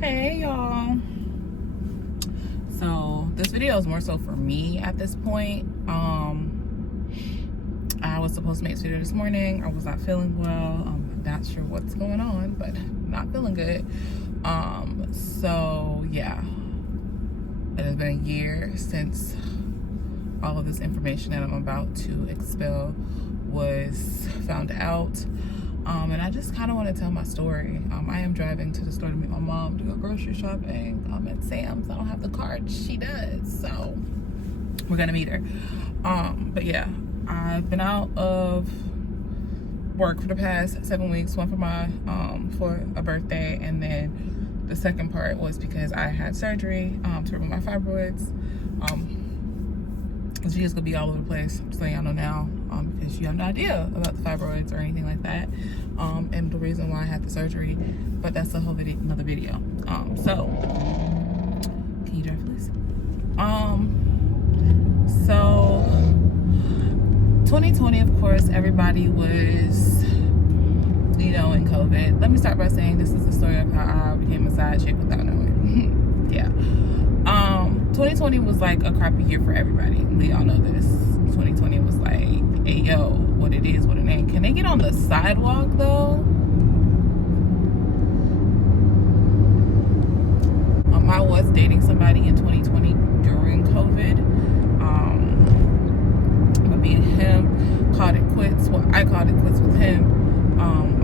Hey y'all. So this video is more so for me at this point. I was supposed to make this video this morning. I was not feeling well. I'm not sure what's going on, but not feeling good. So yeah, it has been a year since all of this information that I'm about to expel was found out. And I just kind of want to tell my story. I am driving to the store to meet my mom to go grocery shopping at Sam's. I don't have the card. She does. So we're going to meet her. But yeah, I've been out of work for the past 7 weeks. One for my for a birthday. And then the second part was because I had surgery to remove my fibroids. This video's gonna be all over the place. I'm just letting y'all know now, because you have no idea about the fibroids or anything like that, and the reason why I had the surgery. But that's a whole video, another video. So can you drive, please? So 2020, of course, everybody was, in COVID. Let me start by saying this is the story of how I became a side chick without knowing. Yeah. 2020 was like a crappy year for everybody. We all know this. 2020 was like, hey yo, what it is, what it ain't. Can they get on the sidewalk though? I was dating somebody in 2020 during COVID. But me and him called it quits. Well, I called it quits with him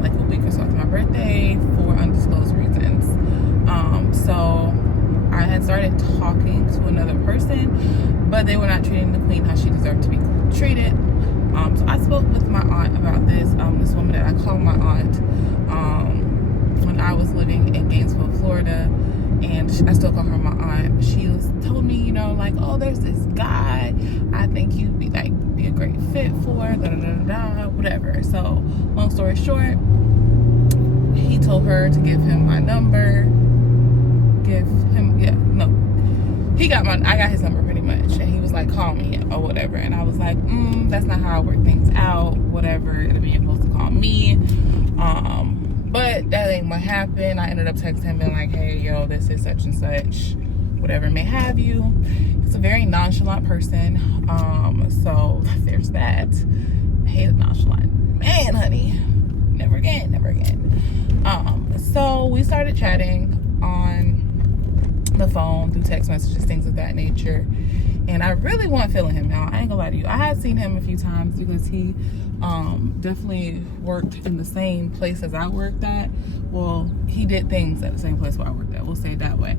like a week or so after my birthday for undisclosed reasons. So I had started talking to another person, but they were not treating the queen how she deserved to be treated. So I spoke with my aunt about this. This woman that I call my aunt, when I was living in Gainesville, Florida, and I still call her my aunt. She told me, like, oh, there's this guy I think you'd be a great fit for, whatever. So long story short, he told her to give him my number. I got his number pretty much, and he was like, call me or whatever, and I was like, that's not how I work things out, whatever. It'll be supposed to call me, but that ain't what happened. I ended up texting him being like, hey yo, this is such and such, whatever may have you. He's a very nonchalant person, so there's that. I hate a nonchalant man, honey. Never again. So we started chatting on the phone, through text messages, things of that nature, and I really wasn't feeling him. Now I ain't gonna lie to you, I had seen him a few times because he definitely worked in the same place as I worked at. Well, he did things at the same place where I worked at, we'll say it that way.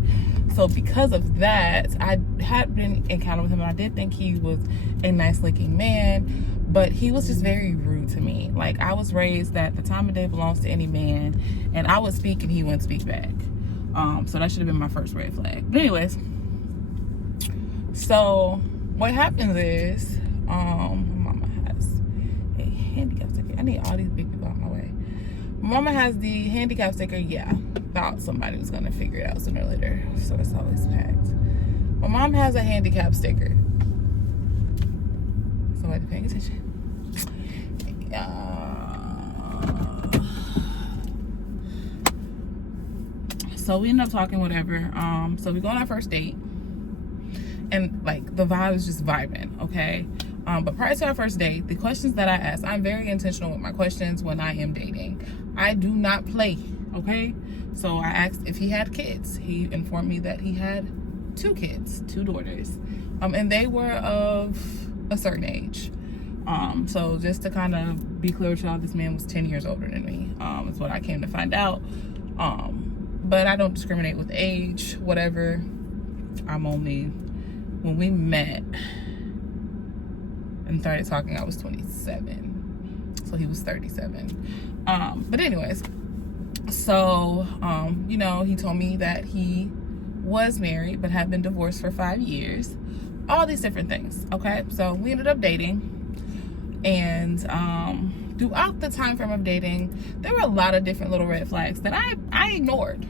So because of that, I had been encountered with him, and I did think he was a nice looking man, but he was just very rude to me. Like, I was raised that the time of day belongs to any man, and I would speak and he wouldn't speak back. So that should have been my first red flag. But anyways, so what happens is, my mama has a handicap sticker. I need all these big people out my way. My mama has the handicap sticker. Yeah, thought somebody was gonna figure it out sooner or later, so it's always packed. My mom has a handicap sticker. Somebody paying attention. So we end up talking, whatever. So we go on our first date, and like the vibe is just vibing, okay? But prior to our first date, the questions that I asked, I'm very intentional with my questions when I am dating. I do not play, okay? So I asked if he had kids. He informed me that he had 2 kids, 2 daughters, and they were of a certain age. So just to kind of be clear with y'all, this man was 10 years older than me. Is what I came to find out. But I don't discriminate with age, whatever. When we met and started talking, I was 27. So he was 37. But anyways, so, he told me that he was married, but had been divorced for 5 years. All these different things, okay? So we ended up dating. And throughout the time frame of dating, there were a lot of different little red flags that I ignored.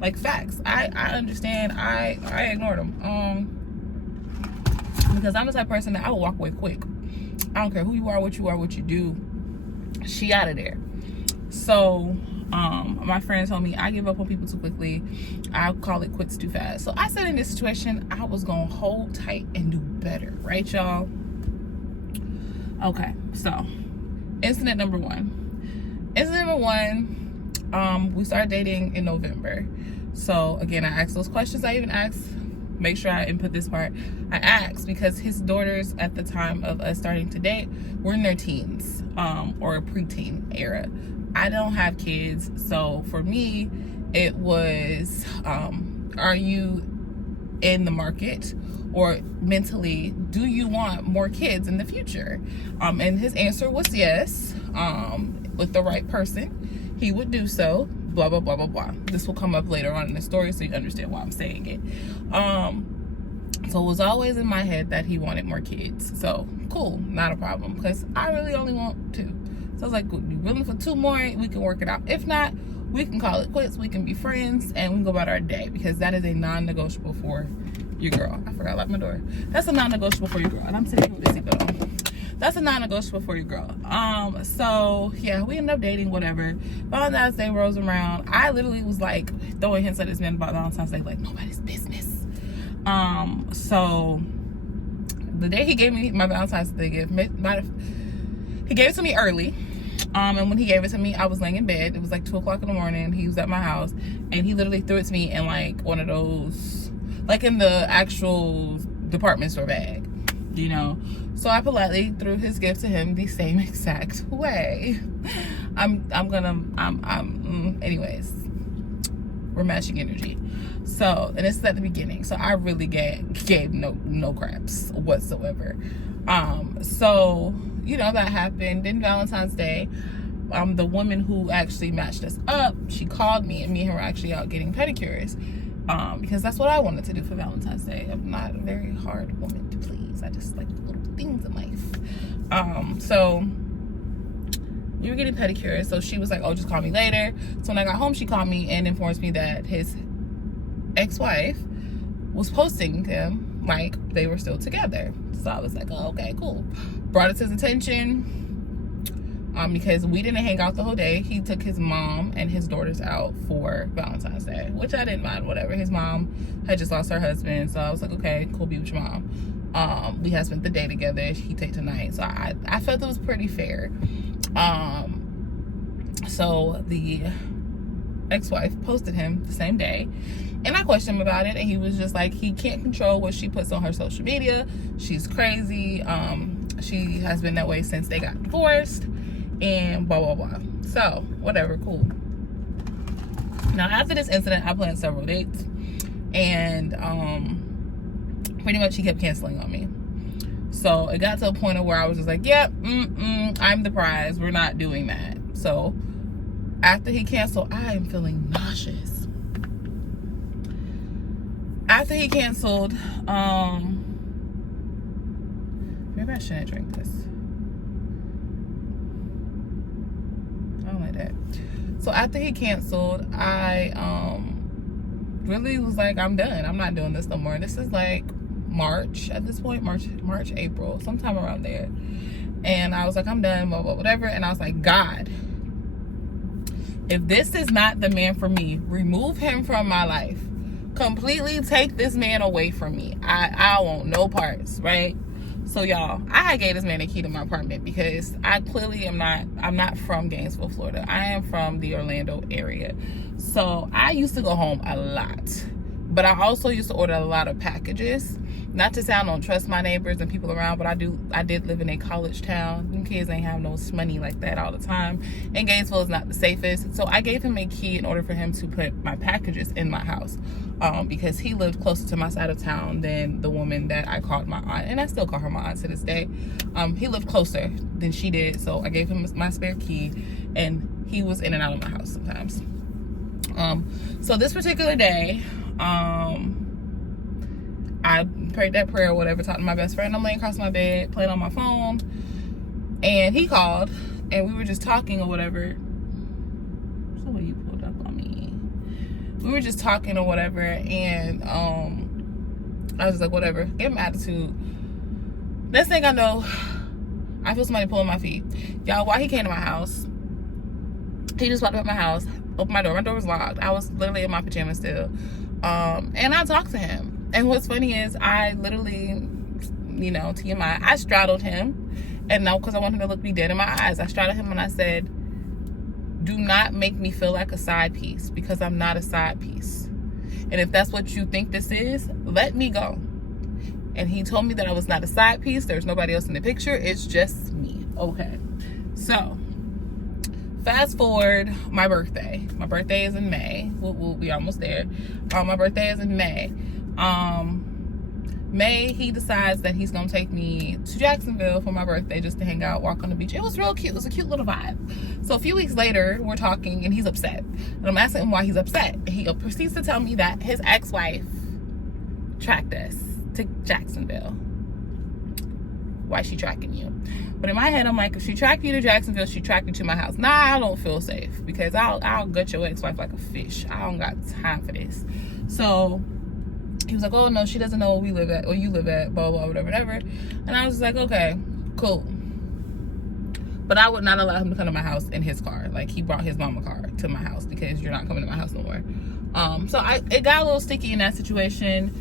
Like, facts. I understand. I ignored them. Because I'm the type of person that I will walk away quick. I don't care who you are, what you do. She out of there. So My friend told me I give up on people too quickly. I call it quits too fast. So I said in this situation, I was gonna hold tight and do better, right, y'all? Okay, so incident number one. We started dating in November. So again, I asked those questions. I even asked, make sure I input this part. I asked because his daughters at the time of us starting to date were in their teens, or preteen era. I don't have kids, so for me, it was, are you in the market, or mentally, do you want more kids in the future? And his answer was yes. With the right person, he would do so. Blah, blah, blah, blah, blah. This will come up later on in the story, so you understand why I'm saying it. So it was always in my head that he wanted more kids. So cool, not a problem, because I really only want 2. So I was like, you willing for 2 more? We can work it out. If not, we can call it quits. We can be friends and we can go about our day, because that is a non-negotiable for your girl. I forgot to lock my door. That's a non-negotiable for your girl. And I'm sitting here with this seatbelt on. That's a non-negotiable for your girl. So yeah, we ended up dating, whatever. Valentine's Day rolls around. I literally was like throwing hints at this man about Valentine's Day, like nobody's business. So the day he gave me my Valentine's Day gift, he gave it to me early. And when he gave it to me, I was laying in bed. It was like 2 o'clock in the morning. He was at my house, and he literally threw it to me in like one of those, like in the actual department store bag, you know. So I politely threw his gift to him the same exact way. Anyways, we're matching energy. So, and this is at the beginning. So I really gave no craps whatsoever. So, you know, that happened. Then Valentine's Day, the woman who actually matched us up, she called me, and me and her were actually out getting pedicures. Because that's what I wanted to do for Valentine's Day. I'm not a very hard woman to please. I just like little things in life. So we were getting pedicures. So she was like, oh, just call me later. So when I got home, she called me and informed me that his ex-wife was posting him like they were still together. So I was like, oh, okay, cool. Brought it to his attention. Because we didn't hang out the whole day. He took his mom and his daughters out for Valentine's Day, which I didn't mind, whatever. His mom had just lost her husband, so I was like, okay, cool, be with your mom. We had spent the day together. He take tonight, so I felt it was pretty fair. So the ex-wife posted him the same day, and I questioned him about it, and he was just like, he can't control what she puts on her social media. She's crazy. She has been that way since they got divorced, and blah blah blah. So whatever, cool. Now after this incident, I planned several dates, and pretty much he kept canceling on me. So it got to a point of where I was just like, yep, I'm the prize, we're not doing that. So after he canceled, I am feeling nauseous. After he canceled, maybe I shouldn't drink this. I don't like that. So after he canceled, I really was like, I'm done. I'm not doing this no more. This is like March at this point, March, April, sometime around there. And I was like, I'm done, blah, blah, whatever. And I was like, God, if this is not the man for me, remove him from my life. Completely take this man away from me. I want no parts, right? So y'all, I gave this man a key to my apartment because I clearly I'm not from Gainesville, Florida. I am from the Orlando area. So I used to go home a lot, but I also used to order a lot of packages. Not to say I don't trust my neighbors and people around, but I did live in a college town. Them kids ain't have no money like that all the time, and Gainesville is not the safest. So I gave him a key in order for him to put my packages in my house, because he lived closer to my side of town than the woman that I called my aunt, and I still call her my aunt to this day. He lived closer than she did, so I gave him my spare key, and he was in and out of my house sometimes. So this particular day, I prayed that prayer or whatever, talked to my best friend. I'm laying across my bed, playing on my phone, and he called, and we were just talking or whatever. So what you pulled up on me? We were just talking or whatever, and I was just like, whatever, give him attitude. Next thing I know, I feel somebody pulling my feet. Y'all, while he came to my house, he just walked up my house, opened my door. My door was locked. I was literally in my pajamas still. And I talked to him. And what's funny is I literally, you know, TMI, I straddled him. And no, because I want him to look me dead in my eyes. I straddled him and I said, do not make me feel like a side piece, because I'm not a side piece. And if that's what you think this is, let me go. And he told me that I was not a side piece. There's nobody else in the picture. It's just me. Okay. So, fast forward my birthday. My birthday is in May. We'll be almost there. My birthday is in May. May, he decides that he's gonna take me to Jacksonville for my birthday just to hang out, walk on the beach. It was real cute. It was a cute little vibe. So a few weeks later, we're talking and he's upset. And I'm asking him why he's upset. He proceeds to tell me that his ex-wife tracked us to Jacksonville. Why is she tracking you? But in my head, I'm like, if she tracked you to Jacksonville, she tracked you to my house. Nah, I don't feel safe, because I'll gut your ex-wife like a fish. I don't got time for this. So he was like, oh no, she doesn't know where we live at, or you live at, blah, blah, whatever, whatever. And I was just like, okay, cool. But I would not allow him to come to my house in his car. Like, he brought his mama car to my house, because you're not coming to my house no more. So it got a little sticky in that situation.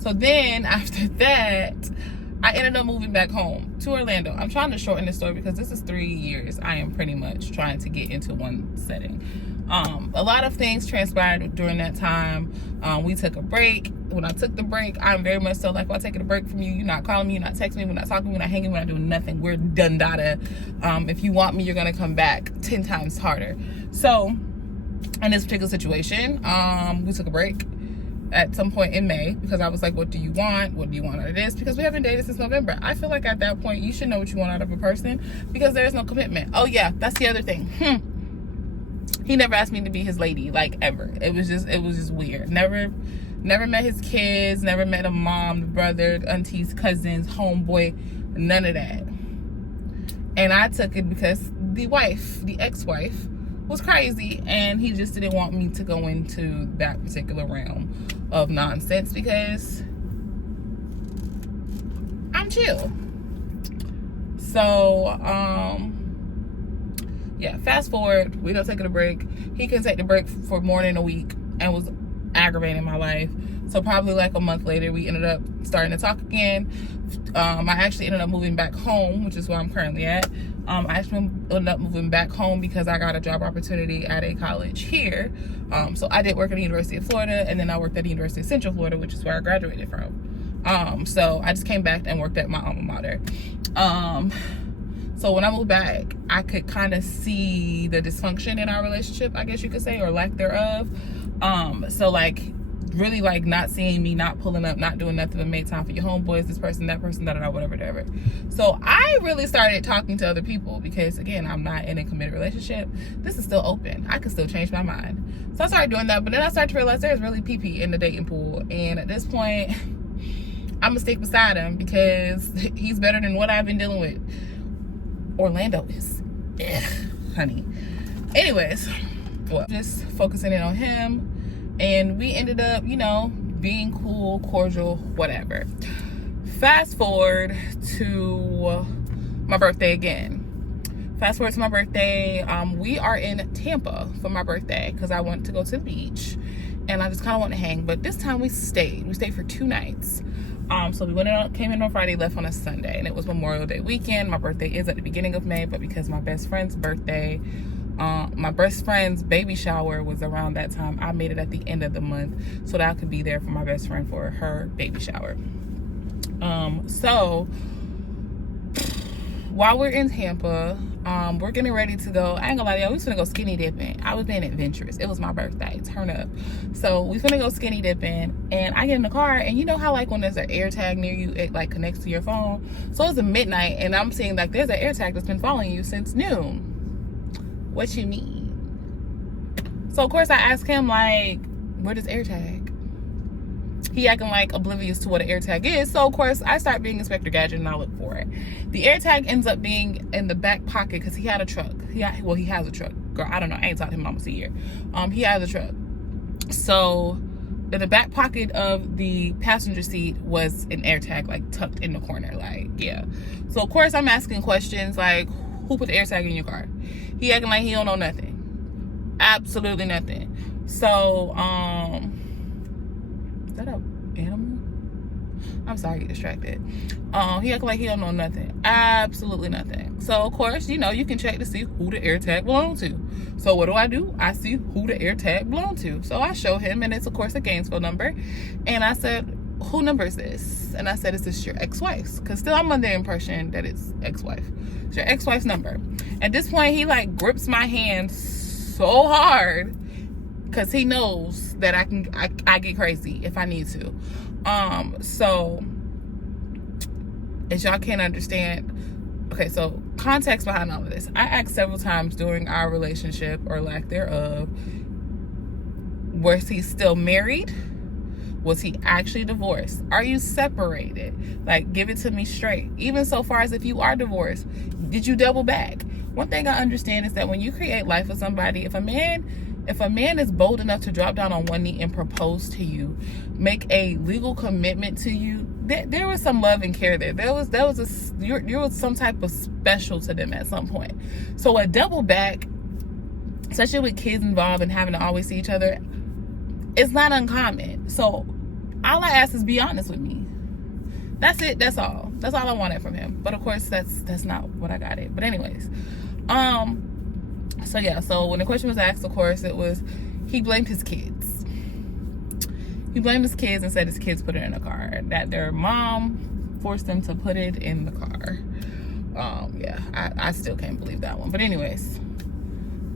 So then after that, I ended up moving back home to Orlando. I'm trying to shorten this story because this is 3 years. I am pretty much trying to get into one setting. A lot of things transpired during that time. We took a break. When I took the break, I'm very much so like, well, I'm taking a break from you. You're not calling me, you're not texting me, we're not talking, we're not hanging, we're not doing nothing. We're done data. If you want me, you're gonna come back 10 times harder. So in this particular situation, we took a break at some point in May, because I was like, what do you want? What do you want out of this? Because we haven't dated since November. I feel like at that point, you should know what you want out of a person, because there is no commitment. Oh yeah, that's the other thing. He never asked me to be his lady, like, ever. It was just weird. Never met his kids, never met a mom, the brother, aunties, cousins, homeboy, none of that. And I took it because the ex-wife, was crazy, and he just didn't want me to go into that particular realm of nonsense, because I'm chill. So, yeah, fast forward, we don't take a break. He couldn't take the break for more than a week and was aggravating my life. So probably like a month later, we ended up starting to talk again. I actually ended up moving back home, which is where I'm currently at. I actually ended up moving back home because I got a job opportunity at a college here. So I did work at the University of Florida, and then I worked at the University of Central Florida, which is where I graduated from. So I just came back and worked at my alma mater. So when I moved back, I could kind of see the dysfunction in our relationship, I guess you could say, or lack thereof. So like, really like not seeing me, not pulling up, not doing nothing but made time for your homeboys, this person, that person, da-da-da, whatever, whatever. So I really started talking to other people, because again, I'm not in a committed relationship. This is still open. I can still change my mind. So I started doing that, but then I started to realize there's really pee-pee in the dating pool. And at this point, I'm gonna stick beside him, because he's better than what I've been dealing with. Orlando is, honey. Anyways, well, just focusing in on him. And we ended up, you know, being cool, cordial, whatever. Fast forward to my birthday again. Fast forward to my birthday. We are in Tampa for my birthday, because I went to go to the beach. And I just kind of want to hang. But this time we stayed. We stayed for 2 nights. So we came in on Friday, left on a Sunday. And it was Memorial Day weekend. My birthday is at the beginning of May. But because my best friend's birthday, my best friend's baby shower was around that time, I made it at the end of the month so that I could be there for my best friend for her baby shower. So while we're in Tampa, we're getting ready to go. I ain't gonna lie to y'all, we was gonna go skinny dipping. I was being adventurous. It was my birthday. Turn up. So we finna go skinny dipping, and I get in the car, and you know how like when there's an air tag near you, it like connects to your phone. So it's midnight, and I'm seeing like there's an air tag that's been following you since noon. What you mean? So of course I ask him, like, where does air tag? He acting like oblivious to what an air tag is. So of course I start being Inspector Gadget, and I look for it. The air tag ends up being in the back pocket, because he had a truck. He has a truck. Girl, I don't know. I ain't talked to him almost a year. He has a truck. So in the back pocket of the passenger seat was an air tag, like tucked in the corner. Like, yeah. So of course I'm asking questions like, who put the air tag in your car? He acting like he don't know nothing. Absolutely nothing. So, is that a animal? I'm sorry, I get distracted. He act like he don't know nothing. Absolutely nothing. So, of course, you know, you can check to see who the air tag belonged to. So, what do? I see who the air tag belonged to. So, I show him, and it's, of course, a Gainesville number. And I said, who number is this? And I said, is this your ex-wife's? Because still I'm under the impression that it's ex-wife. It's your ex-wife's number. At this point, he, like, grips my hand so hard because he knows that I get crazy if I need to. So as y'all can't understand, okay, so context behind all of this. I asked several times during our relationship or lack thereof, was he still married? Was he actually divorced? Are you separated? Like, give it to me straight. Even so far as if you are divorced, did you double back? One thing I understand is that when you create life with somebody, if a man is bold enough to drop down on one knee and propose to you, make a legal commitment to you, there was some love and care there. There was some type of special to them at some point. So a double back, especially with kids involved and having to always see each other, it's not uncommon. So all I ask is be honest with me. That's it. That's all. That's all I wanted from him. But of course, that's not what I got it. But anyways, so yeah. So when the question was asked, of course, it was he blamed his kids. He blamed his kids and said his kids put it in the car. That their mom forced them to put it in the car. Yeah, I still can't believe that one. But anyways,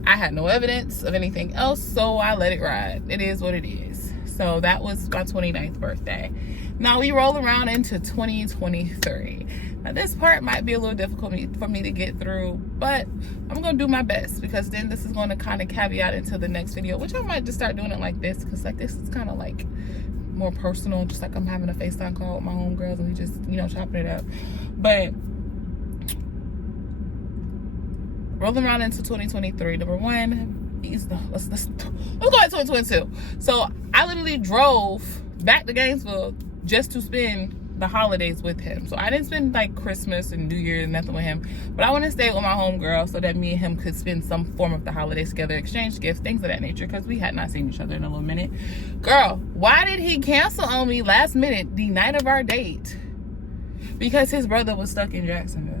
I had no evidence of anything else, so I let it ride. It is what it is. So that was my 29th birthday. Now we roll around into 2023. Now this part might be a little difficult for me to get through, but I'm going to do my best, because then this is going to kind of caveat into the next video, which I might just start doing it like this, because like this is kind of like more personal, just like I'm having a FaceTime call with my homegirls and we just, you know, chopping it up. But rolling around into 2023, number one, let's go to 2022. So I literally drove back to Gainesville just to spend the holidays with him. So I didn't spend like Christmas and New Year and nothing with him, but I want to stay with my homegirl so that me and him could spend some form of the holidays together, exchange gifts, things of that nature, because we had not seen each other in a little minute. Girl, why did he cancel on me last minute the night of our date? Because his brother was stuck in Jacksonville.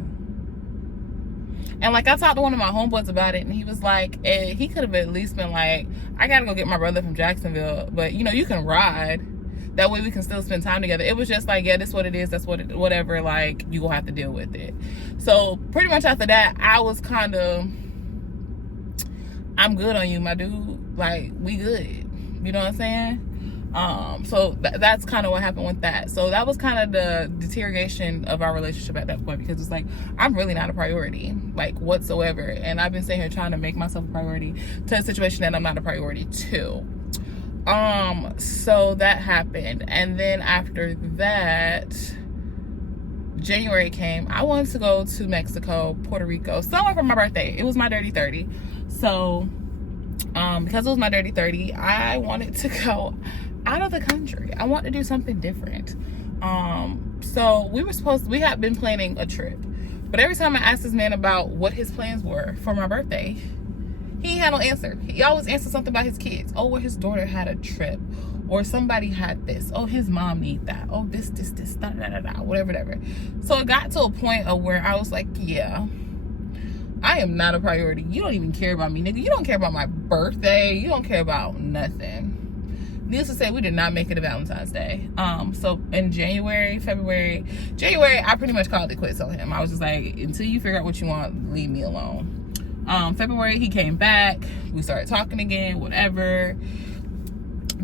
And like, I talked to one of my homeboys about it, and he was like, he could have at least been like, I gotta go get my brother from Jacksonville, but you know, you can ride. That way we can still spend time together. It was just like, yeah, this is what it is. That's whatever, like, you gonna have to deal with it. So pretty much after that, I was kind of, I'm good on you, my dude. Like, we good. You know what I'm saying? So that's kind of what happened with that. So that was kind of the deterioration of our relationship at that point, because it's like, I'm really not a priority, like, whatsoever. And I've been sitting here trying to make myself a priority to a situation that I'm not a priority to. So that happened. And then after that, January came. I wanted to go to Mexico, Puerto Rico, somewhere for my birthday. It was my dirty 30. So, because it was my dirty 30, I wanted to go out of the country. I want to do something different. So we had been planning a trip, but every time I asked this man about what his plans were for my birthday, he had no answer. He always answered something about his kids. Oh, well, his daughter had a trip, or somebody had this. Oh, his mom need that. Oh, this, da, da, da, da, whatever. So it got to a point of where I was like, yeah, I am not a priority. You don't even care about me, nigga. You don't care about my birthday. You don't care about nothing. Needless to say, we did not make it to Valentine's Day. So in January, I pretty much called it quits on him. I was just like, until you figure out what you want, leave me alone. February, he came back. We started talking again, whatever.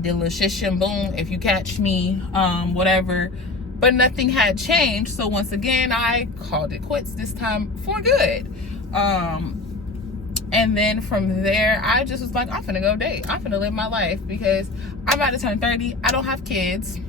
Did a little shish and boom, if you catch me, whatever. But nothing had changed. So once again, I called it quits, this time for good. And then from there, I just was like, I'm finna go date. I'm finna live my life, because I'm about to turn 30. I don't have kids.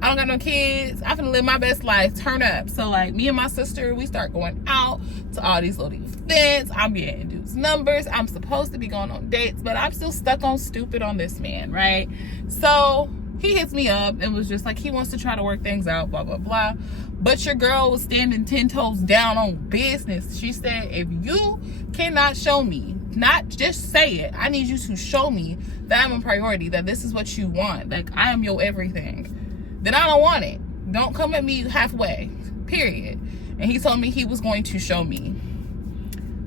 I don't got no kids. I'm finna live my best life. Turn up. So like, me and my sister, we start going out to all these little events. I'm getting dudes numbers. I'm supposed to be going on dates, but I'm still stuck on stupid on this man, right? So he hits me up and was just like, he wants to try to work things out, blah, blah, blah. But your girl was standing 10 toes down on business. She said, if you cannot show me not just say it. I need you to show me that I'm a priority, that this is what you want. Like, I am your everything. Then I don't want it. Don't come at me halfway, period. And he told me he was going to show me.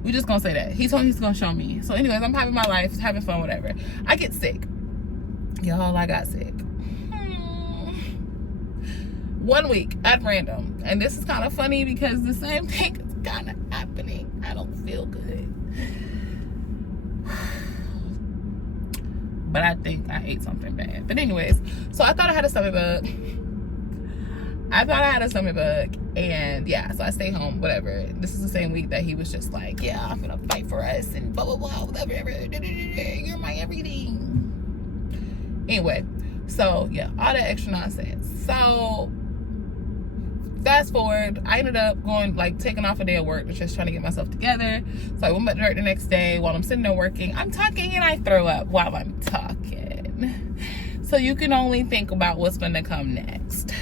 We just gonna say that. He told me he's gonna show me. So anyways, I'm having my life, having fun, whatever. I get sick. Y'all, I got sick. 1 week at random. And this is kind of funny because the same thing is kind of happening. I don't feel good. But I think I ate something bad. But anyways, so I thought I had a stomach bug. And yeah, so I stayed home, whatever. This is the same week that he was just like, yeah, I'm gonna fight for us and blah blah blah, whatever. You're my everything. Anyway, so yeah, all that extra nonsense. So fast forward, I ended up going, like, taking off a day of work, just trying to get myself together. So I went back to work the next day. While I'm sitting there working, I'm talking and I throw up while I'm talking. So you can only think about what's gonna come next.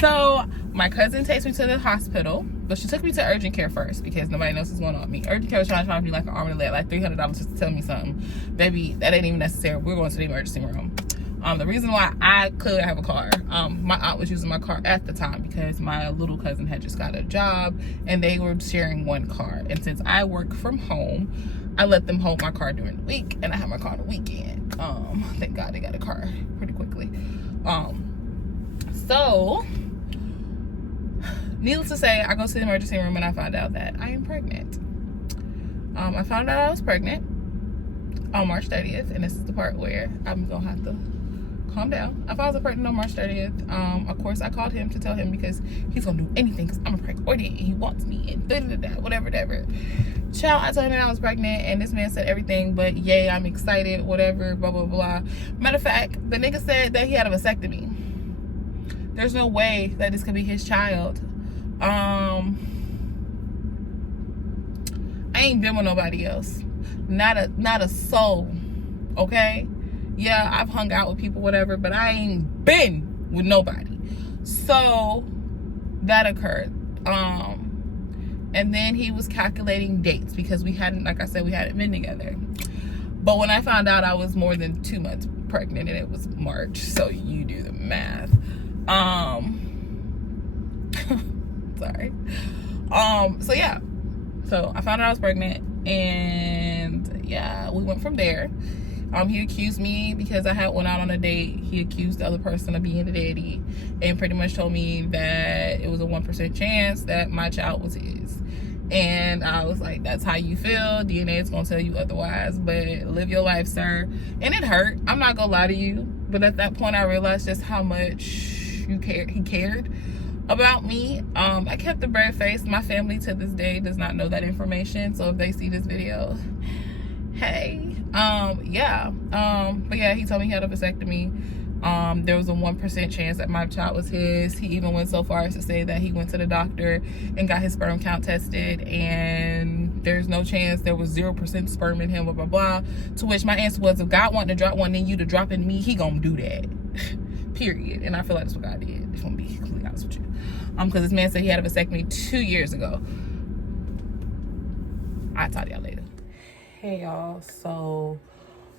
So my cousin takes me to the hospital, but she took me to urgent care first because nobody knows what's going on with me. Urgent care was trying to charge me like an arm and a leg, like $300 just to tell me something. Baby, that ain't even necessary. We're going to the emergency room. The reason why I could have a car, my aunt was using my car at the time because my little cousin had just got a job and they were sharing one car. And since I work from home, I let them hold my car during the week, and I have my car on the weekend. Thank God they got a car pretty quickly. So needless to say, I go to the emergency room and I find out that I am pregnant. I found out I was pregnant on March 30th, and this is the part where I'm gonna have to calm down. I found I was pregnant on March 30th. Of course, I called him to tell him because he's gonna do anything because I'm a priority and he wants me and whatever. Child, I told him that I was pregnant, and this man said everything but yay, I'm excited, whatever, blah blah blah. Matter of fact, the nigga said that he had a vasectomy. There's no way that this could be his child. I ain't been with nobody else. Not a soul. Okay? Yeah, I've hung out with people, whatever, but I ain't been with nobody. So that occurred. And then he was calculating dates because we hadn't, like I said, we hadn't been together. But when I found out I was more than 2 months pregnant, and it was March, so you do the math. Sorry. So yeah. So I found out I was pregnant, and yeah, we went from there. He accused me because I had went out on a date. He accused the other person of being the daddy and pretty much told me that it was a 1% chance that my child was his. And I was like, that's how you feel. DNA is gonna tell you otherwise, but live your life, sir. And it hurt. I'm not gonna lie to you. But at that point I realized just how much he cared about me. I kept a brave face. My family to this day does not know that information, so if they see this video, hey. Yeah. But yeah, he told me he had a vasectomy. There was a 1% chance that my child was his. He even went so far as to say that he went to the doctor and got his sperm count tested, and there's no chance, there was 0% sperm in him, blah blah blah. To which my answer was, if God wanted to drop one in you to drop in me, he gonna do that. Period. And I feel like that's what God did, if I'm gonna be completely honest with you. Because this man said he had a vasectomy 2 years ago. I'll talk to y'all later. Hey y'all, so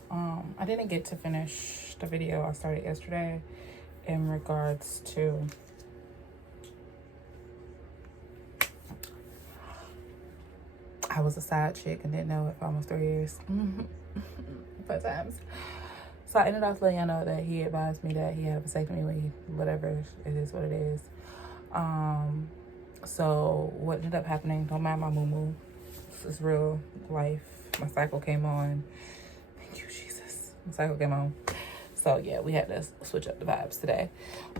I didn't get to finish the video I started yesterday in regards to I was a side chick and didn't know it for almost 3 years. 5 times. So I ended up letting y'all know that he advised me that he had a vasectomy when he, whatever, it is what it is. So what ended up happening, don't mind my moo-moo. This is real life. My cycle came on. Thank you, Jesus. My cycle came on. So yeah, we had to switch up the vibes today.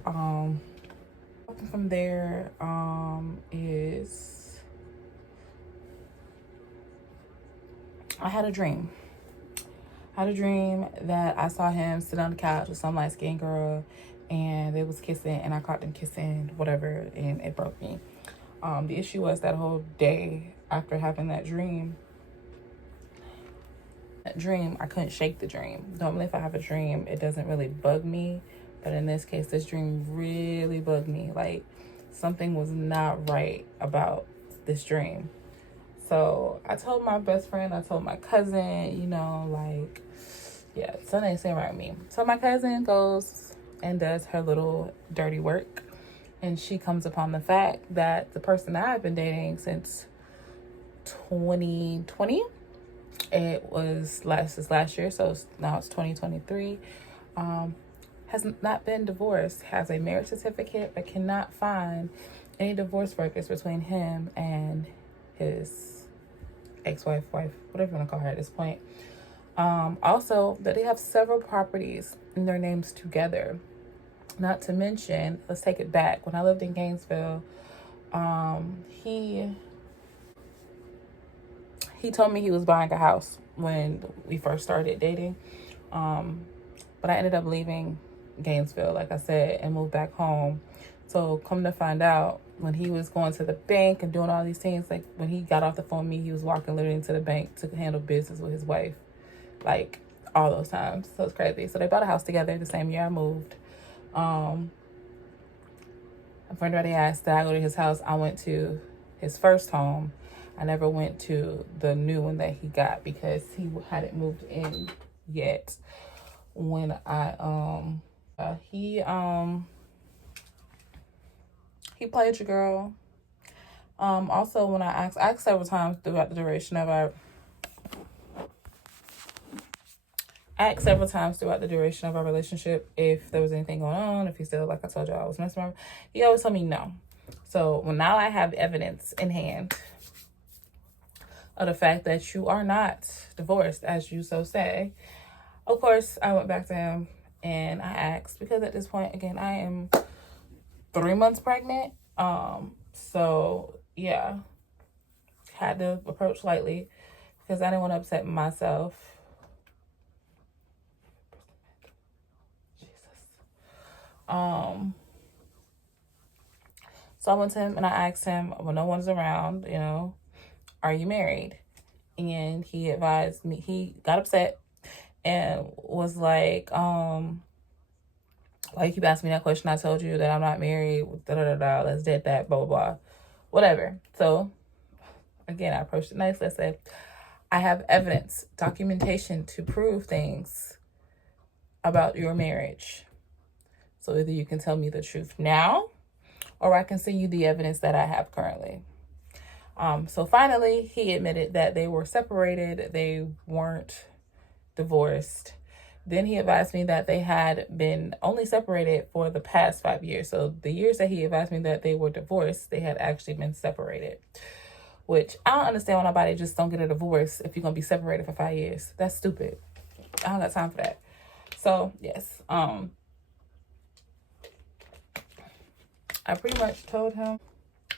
From there, is I had a dream. I had a dream that I saw him sit on the couch with some light-skinned girl, and they was kissing, and I caught them kissing, whatever, and it broke me. The issue was that whole day after having that dream, I couldn't shake the dream. Normally if I have a dream, it doesn't really bug me, but in this case, this dream really bugged me. Like, something was not right about this dream. So I told my best friend, I told my cousin, you know, like, yeah, something ain't sitting right with me. So my cousin goes and does her little dirty work. And she comes upon the fact that the person that I've been dating since 2020, it was last year, so now it's 2023, has not been divorced, has a marriage certificate, but cannot find any divorce records between him and his ex-wife, wife, whatever you want to call her at this point. Also, that they have several properties in their names together. Not to mention, let's take it back. When I lived in Gainesville, he told me he was buying a house when we first started dating. But I ended up leaving Gainesville, like I said, and moved back home. So come to find out, when he was going to the bank and doing all these things, like when he got off the phone with me, he was walking literally into the bank to handle business with his wife, like all those times. So it's crazy. So they bought a house together the same year I moved. A friend already asked that I go to his house. I went to his first home. I never went to the new one that he got because he hadn't moved in yet. When he played your girl. Also, when I asked several times throughout the duration of our relationship if there was anything going on, if he still, like I told you, I was messing around. He always told me no. So now I have evidence in hand of the fact that you are not divorced, as you so say. Of course, I went back to him and I asked, because at this point, again, I am 3 months pregnant. So yeah, had to approach lightly because I didn't want to upset myself. So I went to him and I asked him, when no one's around, you know, are you married? And he advised me, he got upset and was like, why you keep asking me that question? I told you that I'm not married, let's did that, blah, blah, blah, whatever. So again, I approached it nicely. I said, I have evidence, documentation to prove things about your marriage. So either you can tell me the truth now, or I can send you the evidence that I have currently. So finally, he admitted that they were separated. They weren't divorced. Then he advised me that they had been only separated for the past 5 years. So the years that he advised me that they were divorced, they had actually been separated. Which I don't understand why nobody just don't get a divorce if you're going to be separated for 5 years. That's stupid. I don't got time for that. So, yes. I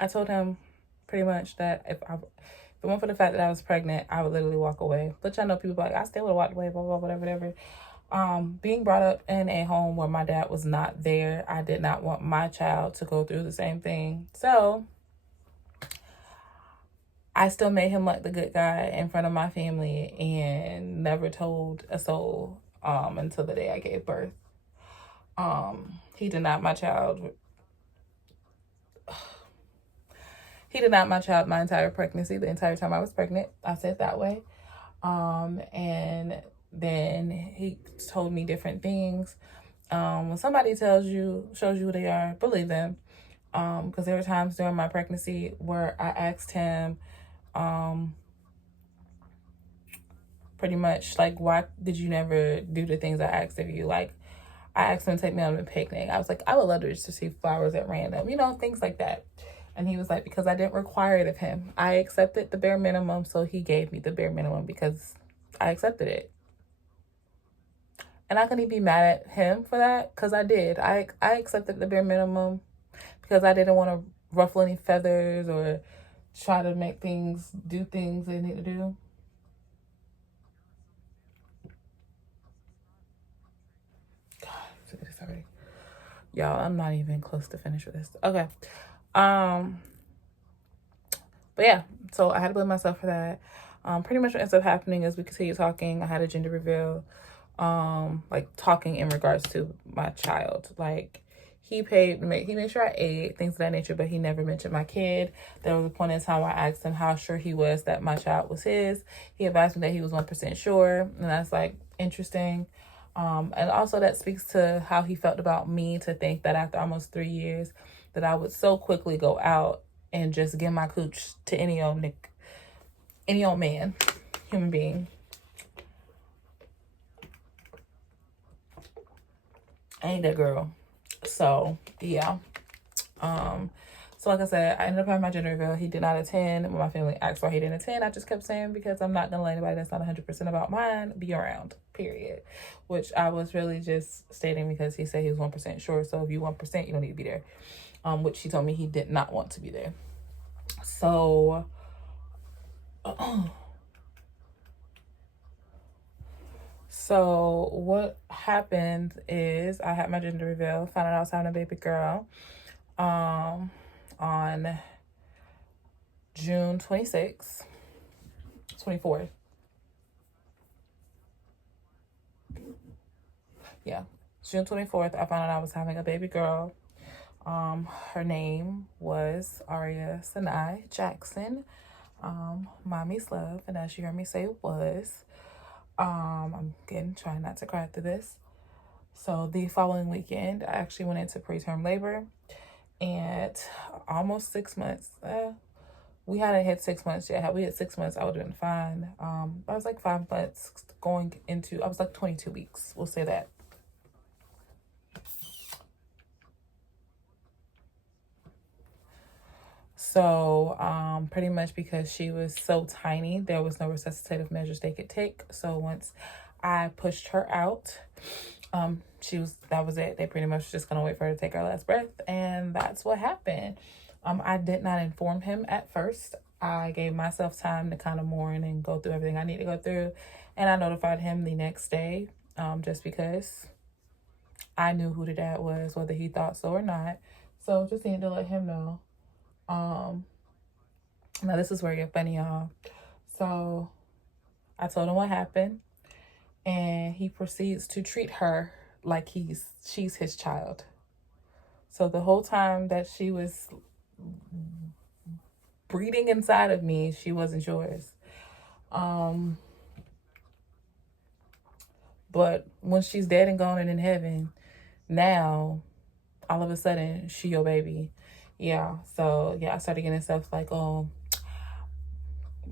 told him pretty much that if it weren't for the fact that I was pregnant, I would literally walk away. But I know people like, I still would have walked away, blah, blah, whatever. Being brought up in a home where my dad was not there, I did not want my child to go through the same thing. So I still made him like the good guy in front of my family and never told a soul until the day I gave birth. He denied my child. He denied my child my entire pregnancy, the entire time I was pregnant. I said it that way. And then he told me different things. When somebody shows you who they are, believe them. Because there were times during my pregnancy where I asked him, pretty much like, why did you never do the things I asked of you? Like, I asked him to take me on a picnic. I was like, I would love to just see flowers at random, you know, things like that. And he was like, because I didn't require it of him. I accepted the bare minimum, so he gave me the bare minimum because I accepted it. And I couldn't be mad at him for that, because I did. I accepted the bare minimum because I didn't want to ruffle any feathers or try to make things, do things they need to do. God, I'm sick of this already. Y'all, I'm not even close to finish with this. Okay. But yeah, so I had to blame myself for that. Pretty much what ends up happening is we continue talking. I had a gender reveal, like talking in regards to my child. Like, he made sure I ate, things of that nature, but he never mentioned my kid. There was a point in time where I asked him how sure he was that my child was his. He advised me that he was 1% sure, and that's like interesting. And also that speaks to how he felt about me, to think that after almost 3 years that I would so quickly go out and just give my cooch to any old man, human being. I ain't that girl. So yeah. So like I said, I ended up having my gender reveal. He did not attend. When my family asked why he didn't attend, I just kept saying, because I'm not gonna let anybody that's not 100% about mine be around, period. Which I was really just stating because he said he was 1% sure. So if you 1%, you don't need to be there. Which he told me he did not want to be there. So so what happened is I had my gender reveal, found out I was having a baby girl on June 26th, 24th. Yeah, June 24th, I found out I was having a baby girl. Her name was Aria Sinai Jackson, Mommy's Love, and as you heard me say, was. I'm again trying not to cry through this. So the following weekend, I actually went into preterm labor, and almost 6 months. We hadn't hit 6 months yet. Had we hit 6 months, I would have been fine. I was like 5 months going into, I was like 22 weeks. We'll say that. So pretty much because she was so tiny, there was no resuscitative measures they could take. So once I pushed her out, that was it. They pretty much just gonna wait for her to take her last breath, and that's what happened. I did not inform him at first. I gave myself time to kind of mourn and go through everything I need to go through, and I notified him the next day, just because I knew who the dad was, whether he thought so or not. So just needed to let him know. Now this is where it get funny, y'all. So I told him what happened, and he proceeds to treat her like she's his child. So the whole time that she was breeding inside of me, she wasn't yours. But when she's dead and gone and in heaven, now all of a sudden she your baby. Yeah. So yeah, I started getting stuff like, oh,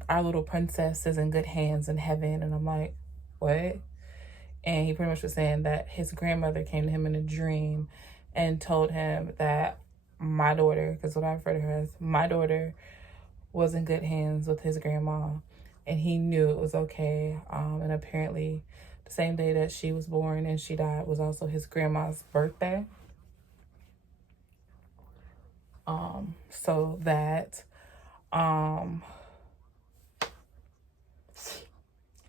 our little princess is in good hands in heaven. And I'm like, what? And he pretty much was saying that his grandmother came to him in a dream and told him that my daughter, because what I refer to her as, my daughter was in good hands with his grandma. And he knew it was okay. And apparently the same day that she was born and she died was also his grandma's birthday. So that,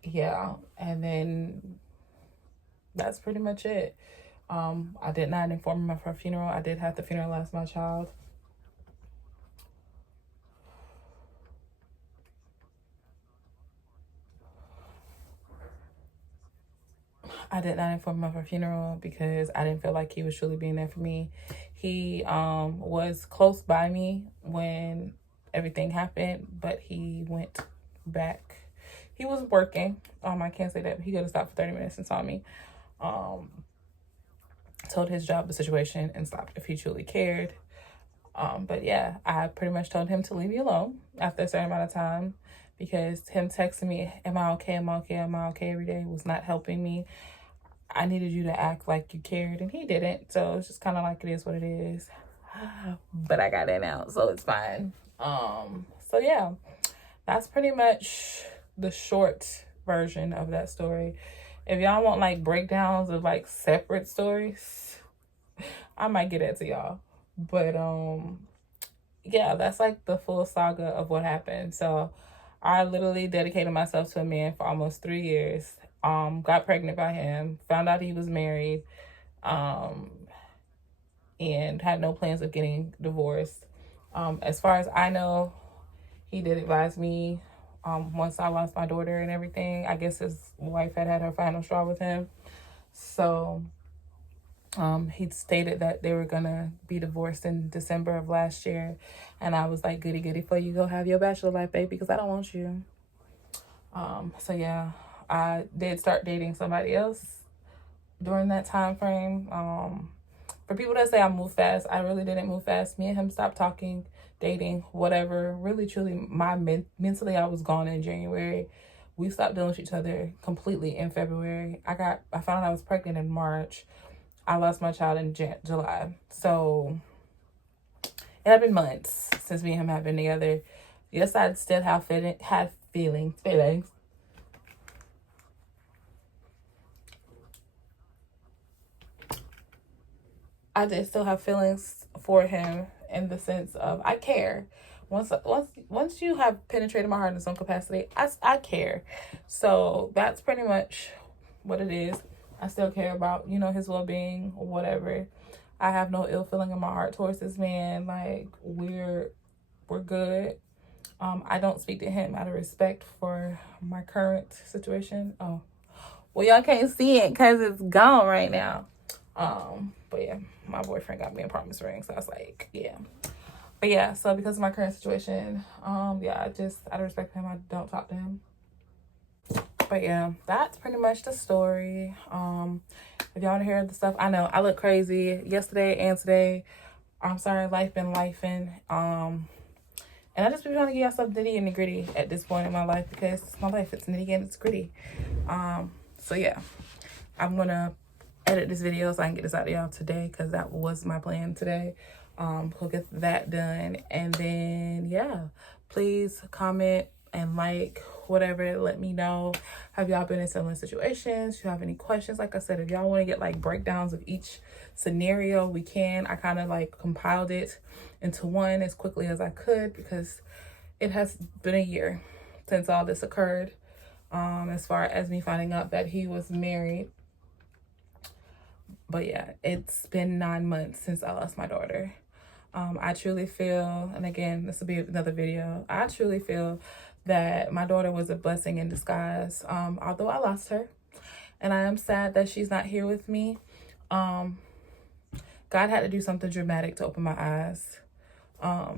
yeah, and then that's pretty much it. I did not inform him of her funeral. I did have to funeralize my child. I did not inform him of her funeral because I didn't feel like he was truly being there for me. He was close by me when everything happened, but he went back. He was working. I can't say that, but he could have stopped for 30 minutes and saw me. Told his job the situation and stopped if he truly cared. But yeah, I pretty much told him to leave me alone after a certain amount of time, because him texting me, am I okay, am I okay, am I okay every day was not helping me. I needed you to act like you cared, and he didn't. So it's just kind of like, it is what it is. But I got in out, so it's fine. So yeah, that's pretty much the short version of that story. If y'all want like breakdowns of like separate stories, I might get it to y'all. But yeah, that's like the full saga of what happened. So I literally dedicated myself to a man for almost 3 years. Got pregnant by him, found out he was married, and had no plans of getting divorced. As far as I know, he did advise me, once I lost my daughter and everything. I guess his wife had her final straw with him. So He stated that they were gonna be divorced in December of last year, and I was like, goody goody for you, go have your bachelor life, baby, because I don't want you. So yeah, I did start dating somebody else during that time frame. For people that say I move fast, I really didn't move fast. Me and him stopped talking, dating, whatever. Really, truly, mentally, I was gone in January. We stopped dealing with each other completely in February. I found out I was pregnant in March. I lost my child in July. So it had been months since me and him have been together. Yes, I still had feelings. I did still have feelings for him in the sense of I care. Once you have penetrated my heart in some capacity, I care. So that's pretty much what it is. I still care about, his well-being or whatever. I have no ill feeling in my heart towards this man. Like we're good. I don't speak to him out of respect for my current situation. Oh, well, y'all can't see it because it's gone right now. But yeah, my boyfriend got me a promise ring, so I was like, yeah. But yeah, so because of my current situation, yeah, out of respect for him, I don't talk to him. But yeah, that's pretty much the story. If y'all want to hear the stuff, I know I look crazy yesterday and today. I'm sorry, life been lifing. And I just been trying to get y'all stuff nitty and gritty at this point in my life because my life, it's nitty and it's gritty. So yeah, I'm gonna edit this video so I can get this out to y'all today because that was my plan today. We'll get that done, and then yeah, please comment and like whatever. Let me know, have y'all been in similar situations? If you have any questions, like I said, if y'all want to get like breakdowns of each scenario, we can. I kind of like compiled it into one as quickly as I could because it has been a year since all this occurred. As far as me finding out that he was married. But yeah, it's been 9 months since I lost my daughter. I truly feel, and again, this will be another video, I truly feel that my daughter was a blessing in disguise. Although I lost her, and I am sad that she's not here with me. God had to do something dramatic to open my eyes.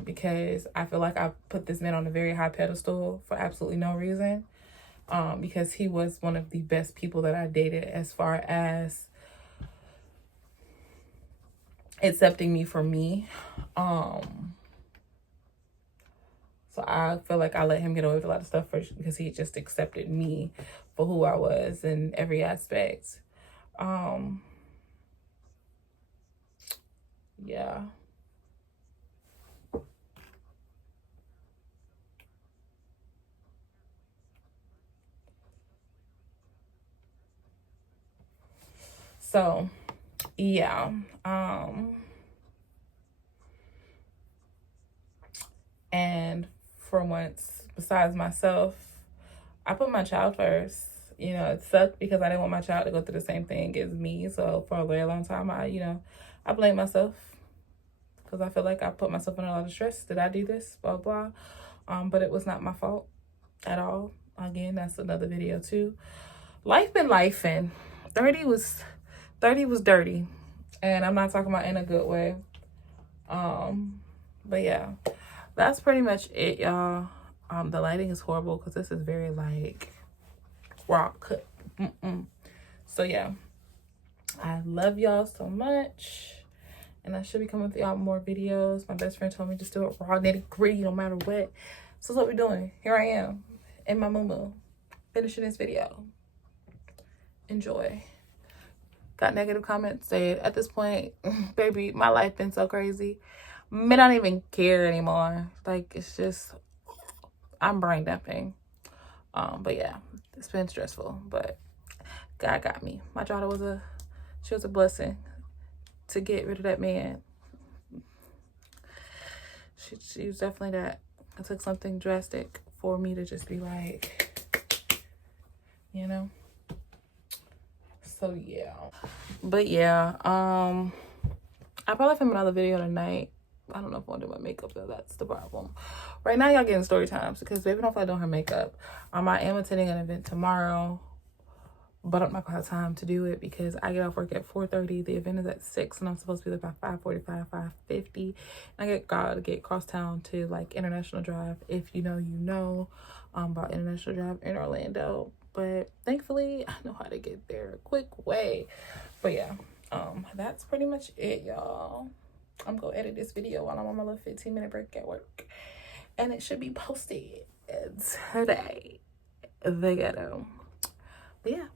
Because I feel like I put this man on a very high pedestal for absolutely no reason. Because he was one of the best people that I dated as far as accepting me for me. So I feel like I let him get away with a lot of stuff first because he just accepted me for who I was in every aspect. Yeah. So, yeah. And for once, besides myself, I put my child first. It sucked because I didn't want my child to go through the same thing as me. So for a very long time, I blame myself because I feel like I put myself in a lot of stress. Did I do this? Blah, blah. But it was not my fault at all. Again, that's another video too. Life been lifing. 30 was dirty. And I'm not talking about in a good way. But yeah, that's pretty much it, y'all. The lighting is horrible because this is very like rock. So yeah, I love y'all so much, and I should be coming with y'all more videos. My best friend told me just do it raw, nitty gritty, no matter what. So that's what we're doing. Here I am in my moo finishing this video. Enjoy. Got negative comments said at this point, baby, my life been so crazy. I don't even care anymore. Like, it's just, I'm brain dumping. But yeah, it's been stressful, but God got me. My daughter was a blessing to get rid of that man. She was definitely that. It took something drastic for me to just be like, So yeah. But yeah, I'll probably film another video tonight. I don't know if I want to do my makeup though. That's the problem. Right now, y'all getting story times because baby don't feel like doing her makeup. I am attending an event tomorrow. but I'm not gonna have time to do it because I get off work at 4:30. The event is at 6 and I'm supposed to be there by 5:45, 5:50. I gotta get cross town to like International Drive. If you know about International Drive in Orlando. But thankfully I know how to get there a quick way. But yeah, that's pretty much it, y'all. I'm gonna edit this video while I'm on my little 15-minute break at work, and it should be posted today. The ghetto. But yeah.